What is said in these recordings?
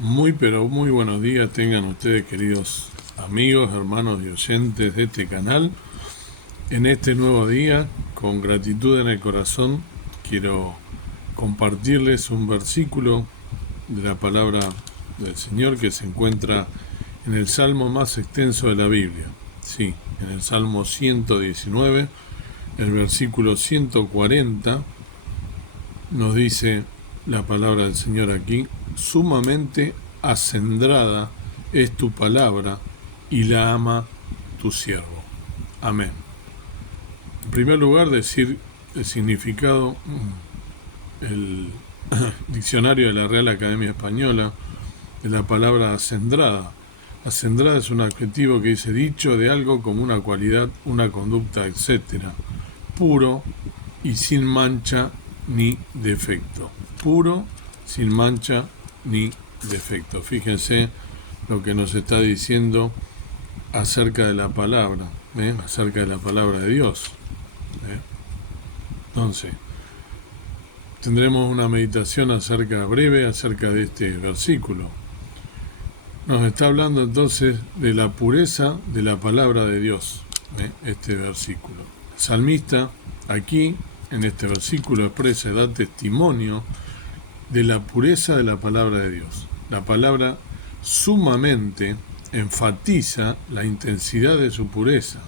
Muy pero muy buenos días tengan ustedes, queridos amigos, hermanos y oyentes de este canal. En este nuevo día, con gratitud en el corazón, quiero compartirles un versículo de la palabra del Señor que se encuentra en el salmo más extenso de la Biblia. Sí, en el Salmo 119, el versículo 140, nos dice la palabra del Señor aquí: sumamente acendrada es tu palabra y la ama tu siervo. Amén. En primer lugar, decir el significado, el diccionario de la Real Academia Española, de la palabra acendrada. Acendrada es un adjetivo que dice dicho de algo como una cualidad, una conducta, etc. Puro y sin mancha ni defecto. Puro, sin mancha ni defecto. Fíjense lo que nos está diciendo acerca de la palabra, acerca de la palabra de Dios. Entonces, tendremos una meditación breve acerca de este versículo. Nos está hablando entonces de la pureza de la palabra de Dios, este versículo. El salmista aquí, en este versículo, expresa y da testimonio de la pureza de la palabra de Dios. La palabra sumamente enfatiza la intensidad de su pureza,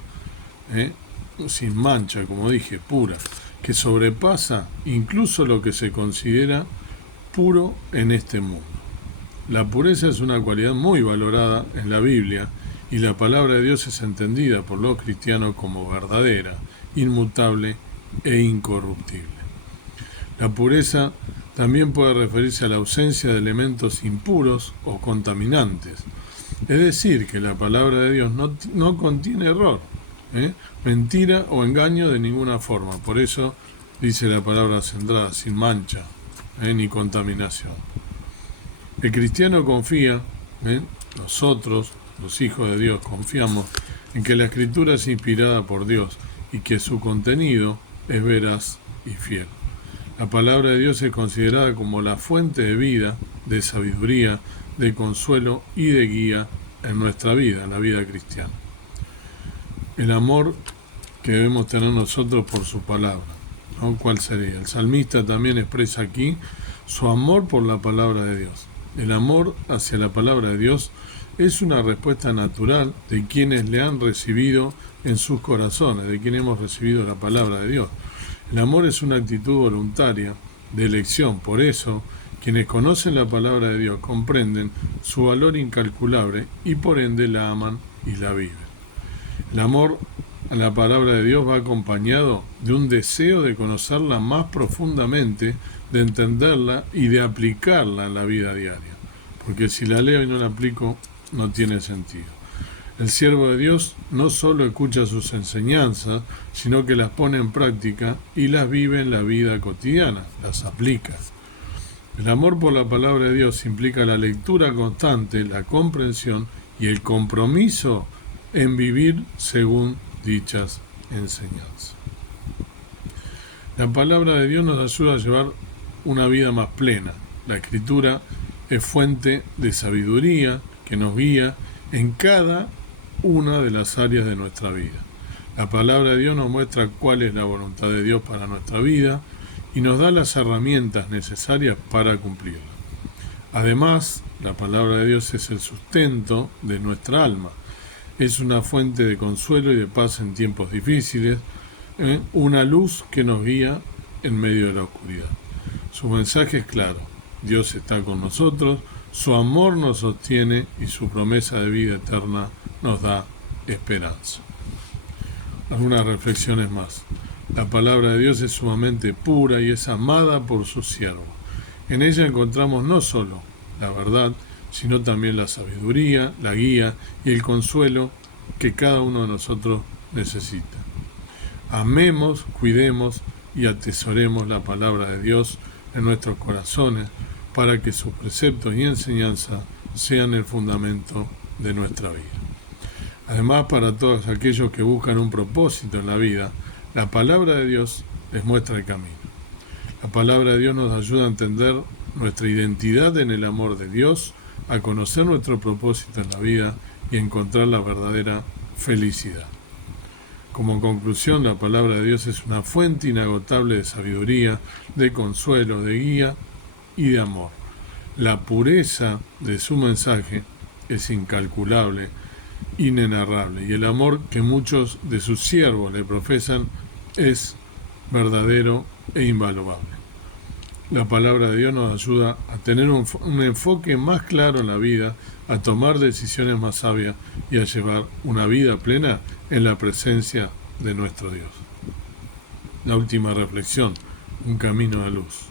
sin mancha, como dije, pura, que sobrepasa incluso lo que se considera puro en este mundo. La pureza es una cualidad muy valorada en la Biblia y la palabra de Dios es entendida por los cristianos como verdadera, inmutable e incorruptible. La pureza también puede referirse a la ausencia de elementos impuros o contaminantes. Es decir, que la palabra de Dios no contiene error, mentira o engaño de ninguna forma. Por eso dice la palabra acendrada, sin mancha ni contaminación. El cristiano confía, nosotros, los hijos de Dios, confiamos en que la Escritura es inspirada por Dios y que su contenido es veraz y fiel. La palabra de Dios es considerada como la fuente de vida, de sabiduría, de consuelo y de guía en nuestra vida, en la vida cristiana. El amor que debemos tener nosotros por su palabra, ¿no? ¿Cuál sería? El salmista también expresa aquí su amor por la palabra de Dios. El amor hacia la palabra de Dios es una respuesta natural de quienes le han recibido en sus corazones, de quienes hemos recibido la palabra de Dios. El amor es una actitud voluntaria, de elección. Por eso, quienes conocen la palabra de Dios comprenden su valor incalculable y por ende la aman y la viven. El amor a la palabra de Dios va acompañado de un deseo de conocerla más profundamente, de entenderla y de aplicarla en la vida diaria. Porque si la leo y no la aplico, no tiene sentido. El siervo de Dios no solo escucha sus enseñanzas, sino que las pone en práctica y las vive en la vida cotidiana, las aplica. El amor por la palabra de Dios implica la lectura constante, la comprensión y el compromiso en vivir según dichas enseñanzas. La palabra de Dios nos ayuda a llevar una vida más plena. La Escritura es fuente de sabiduría que nos guía en cada una de las áreas de nuestra vida. La palabra de Dios nos muestra cuál es la voluntad de Dios para nuestra vida y nos da las herramientas necesarias para cumplirla. Además, la palabra de Dios es el sustento de nuestra alma. Es una fuente de consuelo y de paz en tiempos difíciles, una luz que nos guía en medio de la oscuridad. Su mensaje es claro: Dios está con nosotros, su amor nos sostiene y su promesa de vida eterna nos da esperanza. Algunas reflexiones más. La palabra de Dios es sumamente pura y es amada por su siervo. En ella encontramos no solo la verdad, sino también la sabiduría, la guía y el consuelo que cada uno de nosotros necesita. Amemos, cuidemos y atesoremos la palabra de Dios en nuestros corazones para que sus preceptos y enseñanzas sean el fundamento de nuestra vida. Además, para todos aquellos que buscan un propósito en la vida, la palabra de Dios les muestra el camino. La palabra de Dios nos ayuda a entender nuestra identidad en el amor de Dios, a conocer nuestro propósito en la vida y encontrar la verdadera felicidad. Como conclusión, la palabra de Dios es una fuente inagotable de sabiduría, de consuelo, de guía y de amor. La pureza de su mensaje es incalculable, inenarrable, y el amor que muchos de sus siervos le profesan es verdadero e invaluable. La palabra de Dios nos ayuda a tener un enfoque más claro en la vida, a tomar decisiones más sabias y a llevar una vida plena en la presencia de nuestro Dios. La última reflexión, un camino a luz.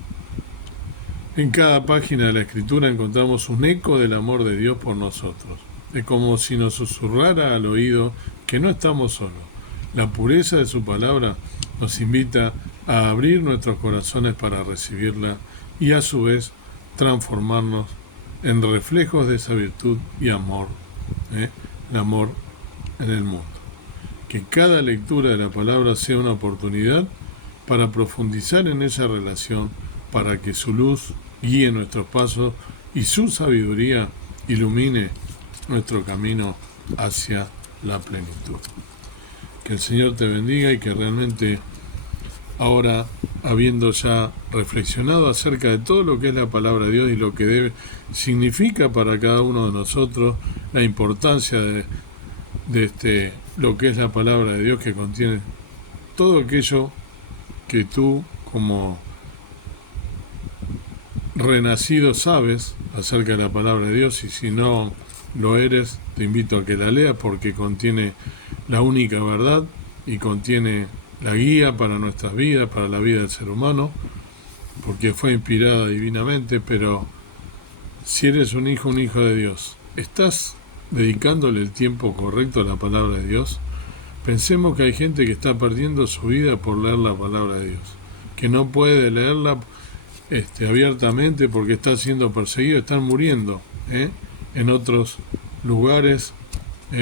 En cada página de la Escritura encontramos un eco del amor de Dios por nosotros. Es como si nos susurrara al oído que no estamos solos. La pureza de su palabra nos invita a abrir nuestros corazones para recibirla y a su vez transformarnos en reflejos de esa virtud y amor, el amor en el mundo. Que cada lectura de la palabra sea una oportunidad para profundizar en esa relación, para que su luz guíe nuestros pasos y su sabiduría ilumine nuestro camino hacia la plenitud. Que el Señor te bendiga y que realmente ahora, habiendo ya reflexionado acerca de todo lo que es la palabra de Dios y lo que significa para cada uno de nosotros, la importancia de lo que es la palabra de Dios, que contiene todo aquello que tú como renacido sabes acerca de la palabra de Dios, y si no lo eres, te invito a que la leas porque contiene la única verdad y contiene la guía para nuestras vidas, para la vida del ser humano, porque fue inspirada divinamente. Pero si eres un hijo de Dios, ¿estás dedicándole el tiempo correcto a la palabra de Dios? Pensemos que hay gente que está perdiendo su vida por leer la palabra de Dios, que no puede leerla abiertamente porque está siendo perseguido, están muriendo en otros lugares,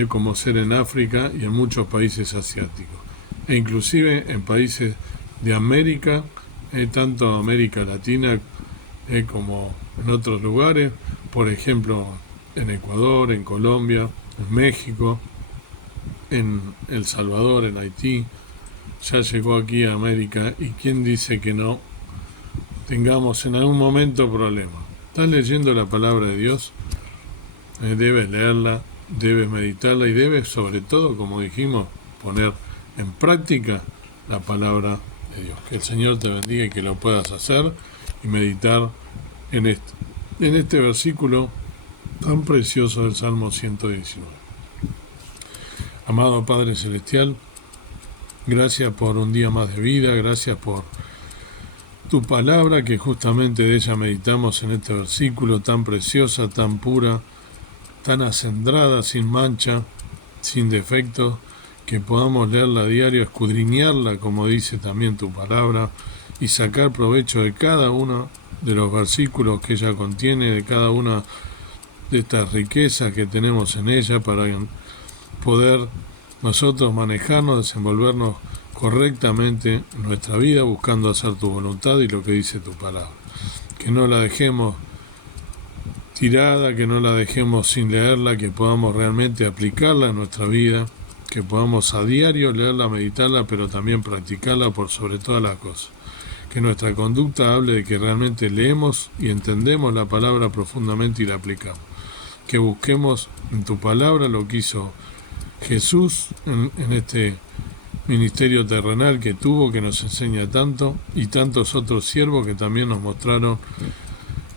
como ser en África y en muchos países asiáticos, e inclusive en países de América, tanto América Latina como en otros lugares, por ejemplo en Ecuador, en Colombia, en México, en El Salvador, en Haití. Ya llegó aquí a América, y quién dice que no tengamos en algún momento problemas. ¿Estás leyendo la palabra de Dios? Debes leerla, debes meditarla y debes, sobre todo, como dijimos, poner en práctica la palabra de Dios. Que el Señor te bendiga y que lo puedas hacer y meditar en este versículo tan precioso del Salmo 119. Amado Padre Celestial, gracias por un día más de vida, gracias por tu palabra, que justamente de ella meditamos en este versículo, tan preciosa, tan pura, tan acendrada, sin mancha, sin defecto, que podamos leerla a diario, escudriñarla, como dice también tu palabra, y sacar provecho de cada uno de los versículos que ella contiene, de cada una de estas riquezas que tenemos en ella, para poder nosotros manejarnos, desenvolvernos correctamente en nuestra vida, buscando hacer tu voluntad y lo que dice tu palabra. Que no la dejemos tirada, que no la dejemos sin leerla, que podamos realmente aplicarla en nuestra vida, que podamos a diario leerla, meditarla, pero también practicarla por sobre todas las cosas. Que nuestra conducta hable de que realmente leemos y entendemos la palabra profundamente y la aplicamos. Que busquemos en tu palabra lo que hizo Jesús en este ministerio terrenal que tuvo, que nos enseña tanto, y tantos otros siervos que también nos mostraron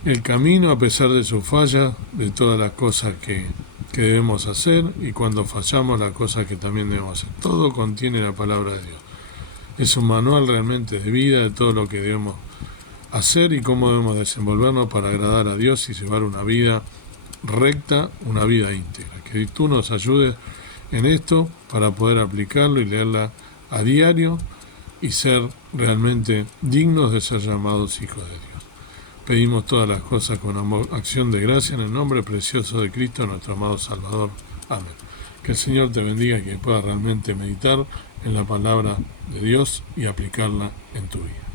el camino a pesar de sus fallas, de todas las cosas que debemos hacer, y cuando fallamos las cosas que también debemos hacer. Todo contiene la palabra de Dios. Es un manual realmente de vida de todo lo que debemos hacer y cómo debemos desenvolvernos para agradar a Dios y llevar una vida recta, una vida íntegra. Que tú nos ayudes en esto para poder aplicarlo y leerla a diario y ser realmente dignos de ser llamados hijos de Dios. Pedimos todas las cosas con amor, acción de gracia, en el nombre precioso de Cristo, nuestro amado Salvador. Amén. Que el Señor te bendiga y que puedas realmente meditar en la palabra de Dios y aplicarla en tu vida.